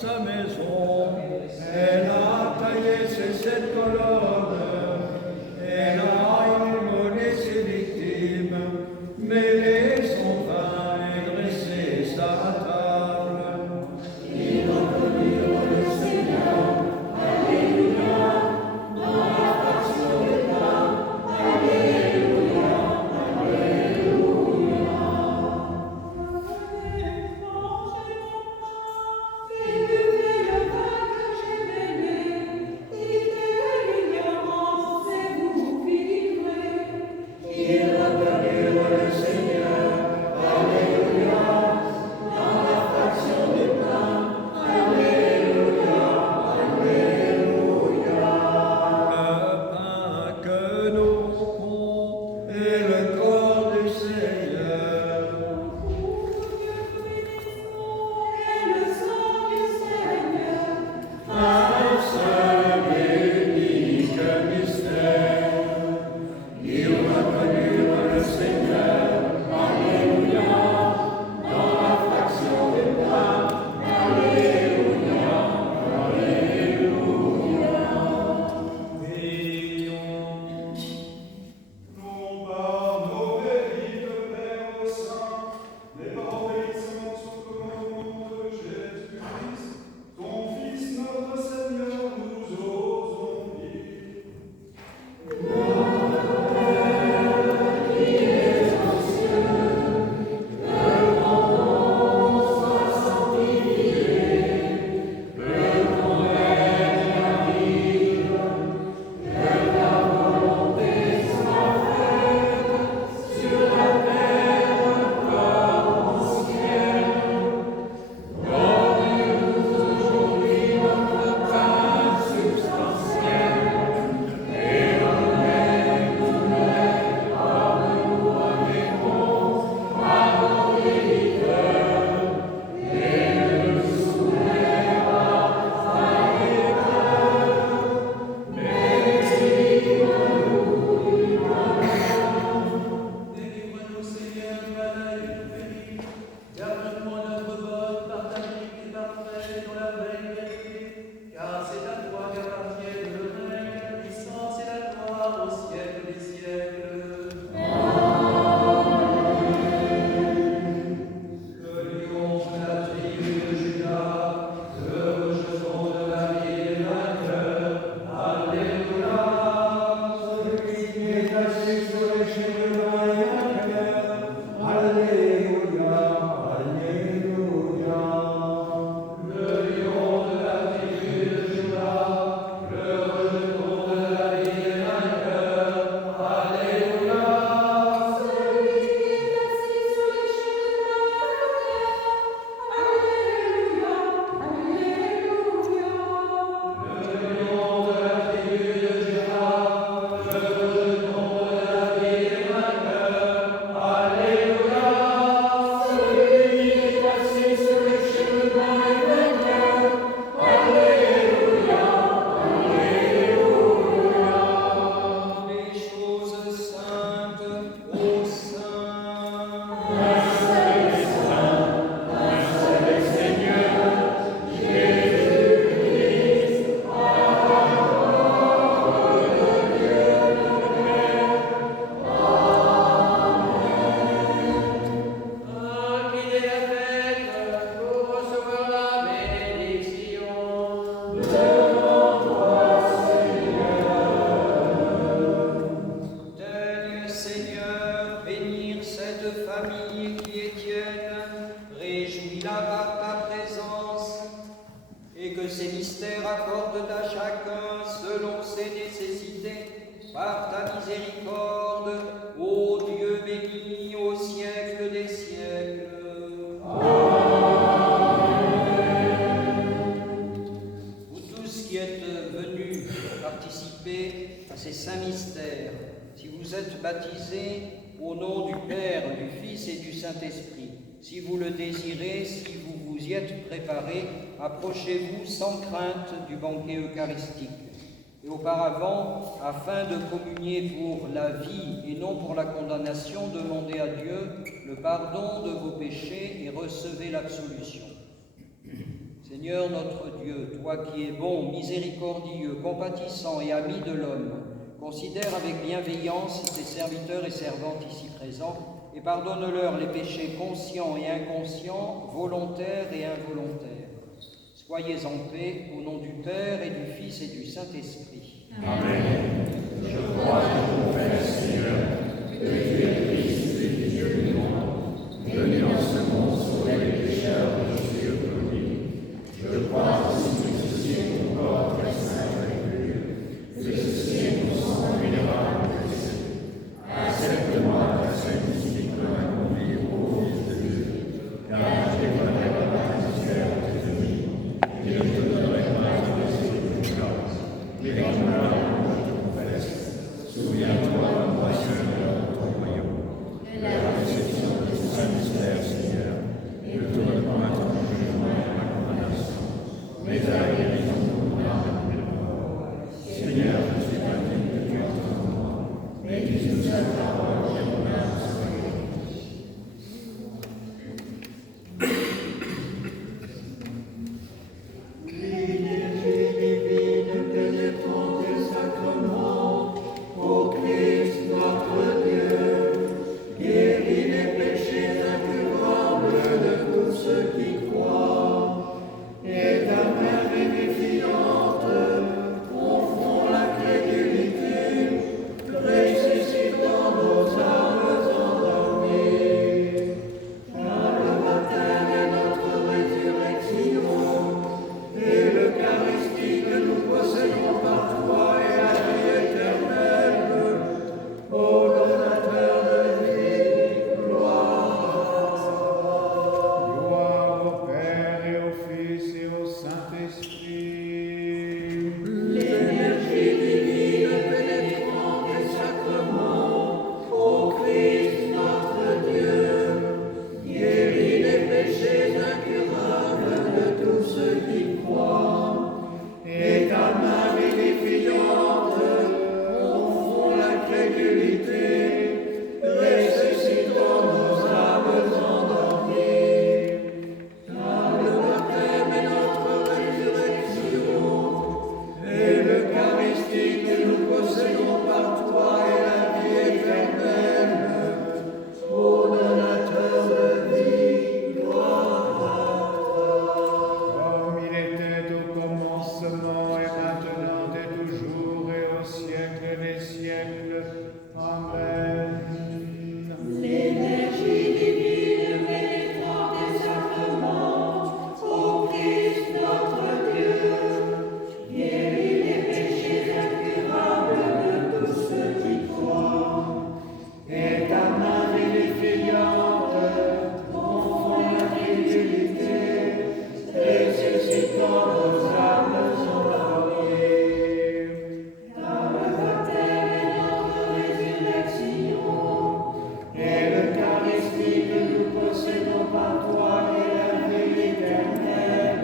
sa maison. Elle a taillé ses 7 colonnes, elle a immolé ses victimes, mêlé son vin et dressé sa table. Ils reconnurent le Seigneur, Alléluia, dans la fraction du pain, Alléluia, Alléluia. Et buvez le vin que j'ai mêlé, quittez l'ignorance et vous vivrez. Ils reconnurent le Seigneur, Alléluia, dans la fraction du pain, Alléluia, Alléluia. Le pain que nous rompons est le corps du Seigneur. Et le sang du Seigneur, Un seul et unique mystère. Ils reconnurent le Seigneur, Alléluia, dans la fraction du pain, Alléluia, Alléluia. Prions. Non par nos mérites, Père saint, mais par obéissance au commandement de Jésus-Christ, ton Fils, notre Seigneur, nous osons dire. Délivre-nous, Seigneur, du mal et du périr. Garde-nous en œuvre bonne, par ta vérité parfaite, dans la vraie vérité. Car c'est à toi qu'appartiennent le règne, la puissance et la gloire au siècle des siècles. Le lion de la tribu de Judas, le rejeton de la ville vainqueur, Alléluia. Celui qui est assis sur les chérubins est vainqueur, Alléluia, Alléluia. Le lion de la tribu de Judas, le rejeton de la ville vainqueur, Alléluia. celui qui est assis sur les chérubins est Alléluia, Alléluia. Le lion de la tribu de Judas, le rejeton de la ville vainqueur, Alléluia. Celui qui est assis sur les chérubins est vainqueur, Alléluia, Alléluia. Les choses saintes au sein. Qui est la fête pour recevoir la bénédiction. Daigne, Seigneur, bénir cette famille qui est tienne, réjouis-la par ta présence, et que ces mystères accordent à chacun selon ses nécessités, par ta miséricorde, ô Dieu béni au siècle des siècles. Vous tous qui êtes venus participer à ces saints mystères, si vous êtes baptisés au nom du Père, du Fils et du Saint-Esprit, si vous le désirez, si vous vous y êtes préparés, approchez-vous sans crainte du banquet eucharistique. Et auparavant, afin de communier pour la vie et non pour la condamnation, demandez à Dieu le pardon de vos péchés et recevez l'absolution. Seigneur, Seigneur notre Dieu, toi qui es bon, miséricordieux, compatissant et ami de l'homme, considère avec bienveillance tes serviteurs et servantes ici présents et pardonne-leur les péchés conscients et inconscients, volontaires et involontaires. Soyez en paix au nom du Père et du Fils et du Saint-Esprit. Amen. Je crois et confesse, Seigneur, que tu es le Christ, le Fils du monde, venu dans ce monde sauver les pécheurs dont je suis le premier. Je crois aussi que ceci est ton corps très saint et glorieux, que ceci est ton sang vénérable et précieux. Accepte-moi ta sainte mystique comme un convive au Fils de Dieu, car je dévoilerai pas ma mystère à tes ennemis, et je ne te donnerai pas un esprit de violence. Mais quand je meurs, je te confesse, souviens-toi de moi, Seigneur, de ton royaume, de la réception de ce saint mystère, Seigneur, et ne te donne pas ton jugement et ma condamnation, mais à la guérison de mon âme et de mon corps. Seigneur, je suis pas digne que tu entres en moi, mais dis une seule parole et mon âme sera guérie. L'énergie divine pénétrant des sacrements, ô Christ notre Dieu, guéris les péchés incurables de tous ceux qui croient, et ta main vivifiante confond la crédulité, ressuscitant nos âmes endormies. Car le baptême est notre résurrection, et l'Eucharistie que nous possédons par toi est la vie éternelle. Ô donateur de vie, gloire à toi. Gloire au Père et au Fils et au Saint-Esprit. L'énergie divine pénétrant des sacrements, ô Christ notre Dieu, guéris les péchés incurables de tous ceux qui croient, et ta main vivifiante confond l'incrédulité, ressuscitant nos âmes endormies. Car le baptême est notre résurrection, et l'Eucharistie que nous possédons par toi est la vie éternelle. Ô donateur de vie, gloire à toi. Comme il était au commencement, et maintenant, et toujours, et au siècle des siècles. Amen. L'énergie divine pénétrant des sacrements, ô Christ notre Dieu, guéris les péchés incurables de tous ceux qui croient, et ta main vivifiante confond l'incrédulité, ressuscitant nos âmes endormies. Car le baptême est notre résurrection, et l'Eucharistie que nous possédons par toi est la vie éternelle.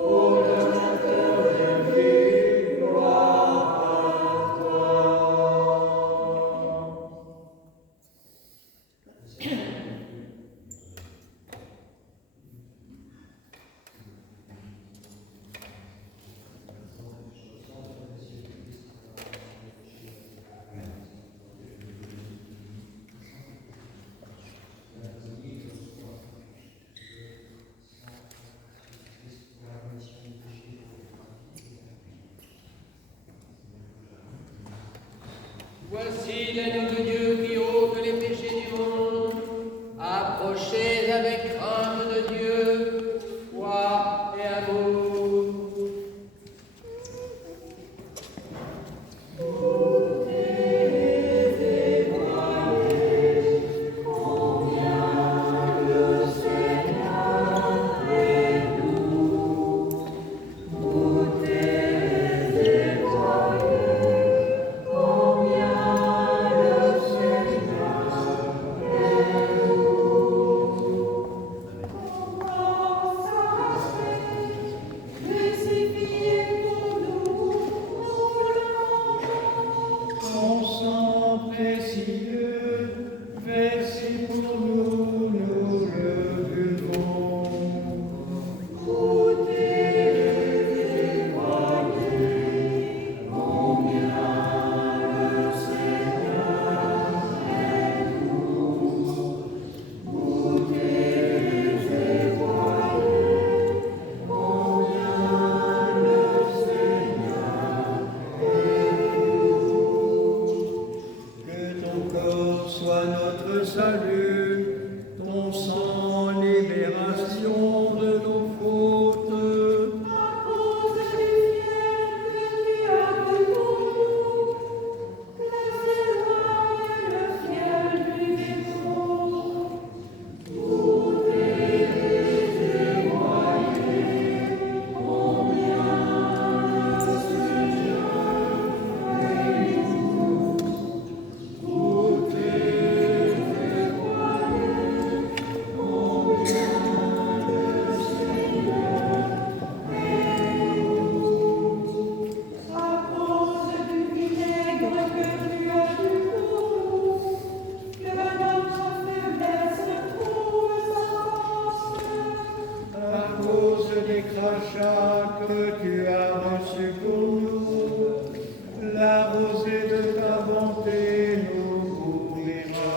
Ô donateur de vie, gloire à toi. Voici l'agneau de Dieu qui ôte les péchés du monde. Approchez avec crainte de Dieu, foi et amour. Combien rachat que tu as reçu pour nous, la rosée de ta bonté nous couvrira.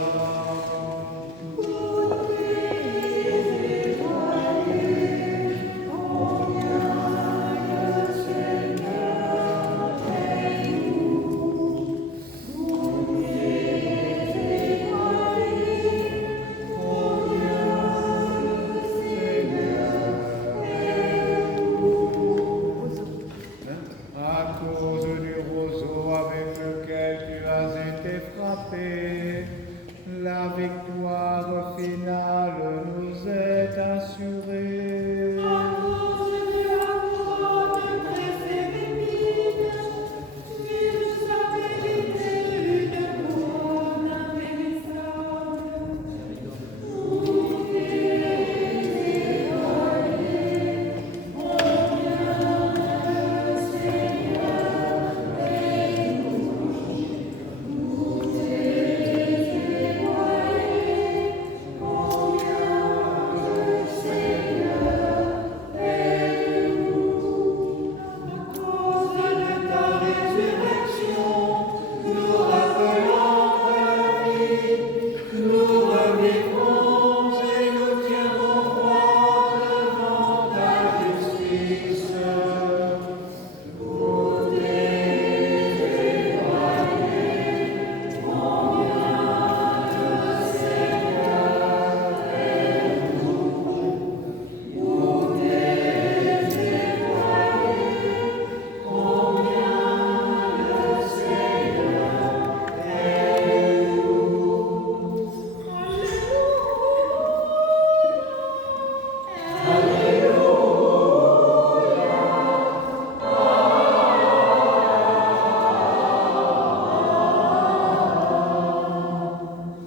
À cause du roseau avec lequel tu as été frappé, la victoire finale nous est assurée. À cause de la couronne très féminine, tu nous as mérité une couronne impérissable. Où tu es étoilé, combien le Seigneur est nous. Où tu es étoilé, combien le Seigneur est nous. À cause de ta résurrection, nous rappelons ta vie, nous revivrons et nous tiendrons droit devant ta justice. Où tu es étoilé, combien le Seigneur est nous. Où tu es étoilé, combien le Seigneur est nous.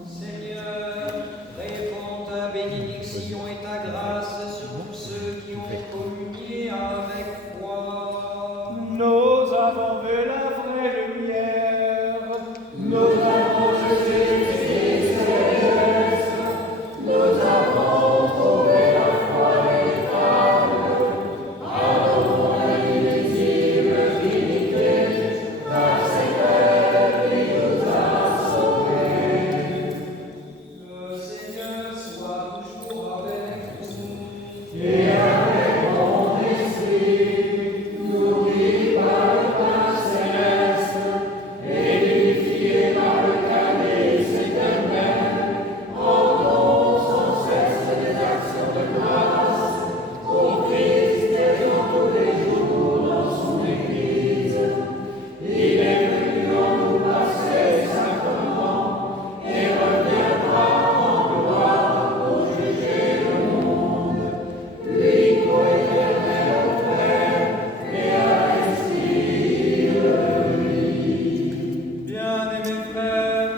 Seigneur, répands ta bénédiction et ta grâce sur tous ceux qui ont communié avec toi. Nous avons vu la vraie lumière, nous avons jeté les tristesses, nous avons trouvé la foi véritable, adorons l'illisible dignité d'un Seigneur qui nous a sauvés. Le Seigneur soit toujours avec nous. Et avec mon esprit, nourri par le pain céleste, édifié par le calice éternel, rendons sans cesse des actions de grâce au Christ ayant tous les jours dans son Église. Il est venu en nous passer simplement et reviendra en gloire pour juger le monde. Lui co-éternel au Père et à l'Esprit de lui. Bien-aimés frères,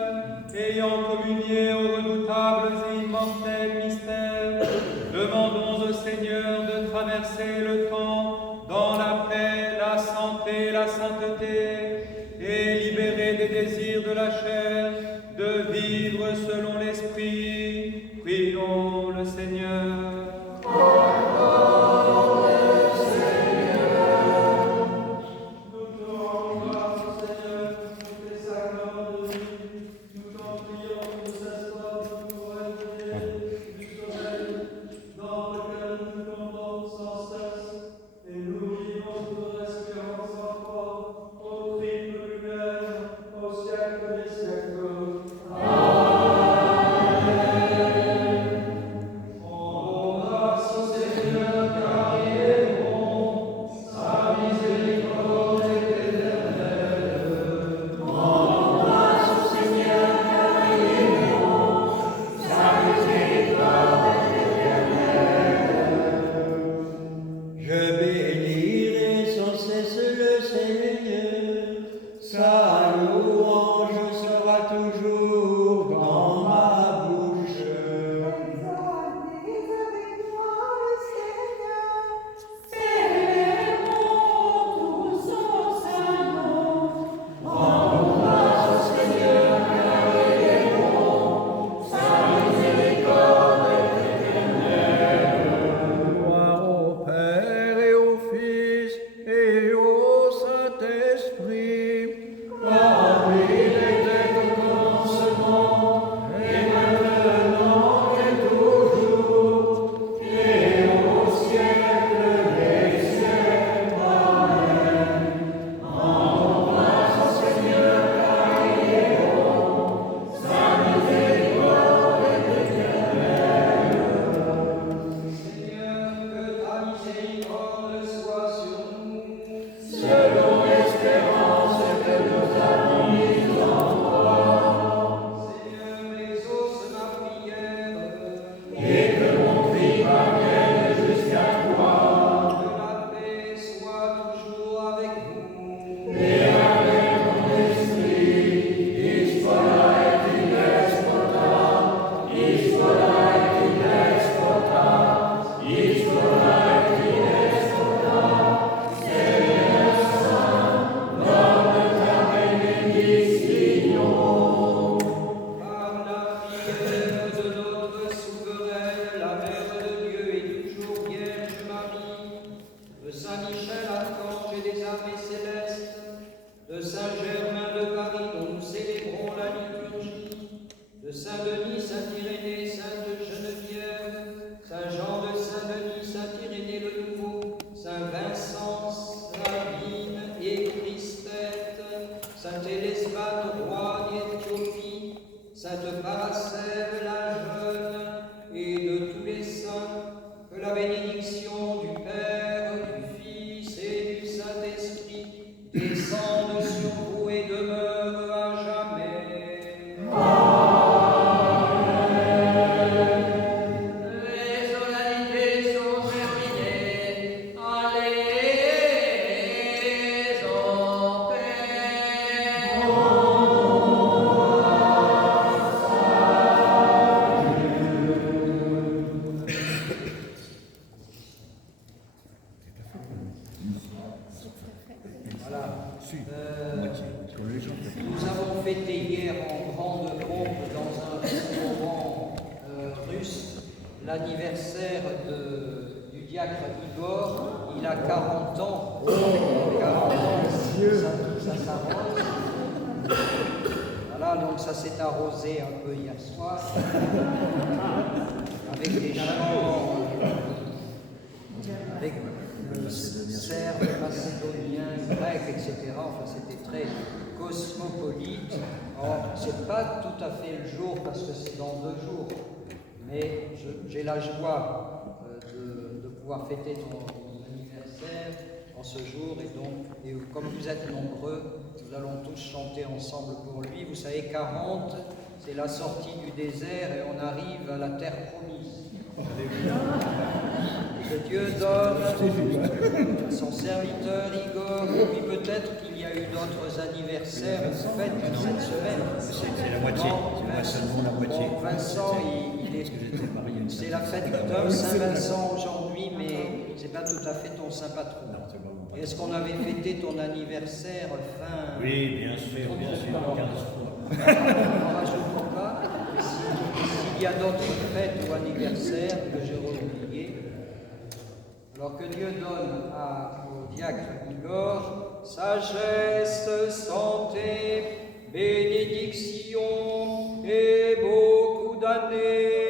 ayant communié aux redoutables et immortels mystères, demandons au Seigneur de traverser le temps dans la paix, la santé, la sainteté, et libérer des désirs de la chair, de vivre selon l'Esprit. Prions le Seigneur. Nous te rendons grâce au Seigneur pour tous les sacrements de vie, tout en priant pour sa soif pour réveiller du soleil, dans lequel nous nous comportons sans cesse, et nous vivons toute espérance en toi, au triple lumière, au siècle des siècles. Rendons grâce au Seigneur, car il est bon, sa miséricorde est éternelle. Rendons grâce au Seigneur, car il est bon, sa miséricorde est éternelle. Je bénirai sans cesse le Seigneur, sa louange sera toujours dans ma bouche. Exaltez avec moi le Seigneur, célébrons tous son saint nom. Rendons grâce au Seigneur, car il est bon, sa miséricorde est éternelle. Gloire au Père et Nous avons fêté hier en grande pompe dans un restaurant russe l'anniversaire du diacre Igor. Il a 40 ans. 40 ans, ça s'arrose. Voilà, donc ça s'est arrosé un peu hier soir. Avec des chants, avec le serbe, macédonien, grec, etc. Enfin, c'était très cosmopolite. Alors, c'est pas tout à fait le jour parce que c'est dans 2 jours. Mais j'ai la joie de pouvoir fêter ton anniversaire en ce jour. Et comme vous êtes nombreux, nous allons tous chanter ensemble pour lui. Vous savez, 40, c'est la sortie du désert et on arrive à la terre promise. Que Dieu donne à son serviteur Igor, et puis peut-être qu'il y a eu d'autres anniversaires ou fêtes cette semaine. C'est la moitié, c'est seulement la moitié. Bon, Vincent, c'est la fête d'un Saint-Vincent aujourd'hui, mais c'est pas tout à fait ton saint patron. Est-ce qu'on avait fêté ton anniversaire fin... Oui, bien sûr, 15 fois. On rajoute pas. S'il y a d'autres fêtes ou anniversaires que j'ai oubliés, alors que Dieu donne au diacre Igor sagesse, santé, bénédiction et beaucoup d'années.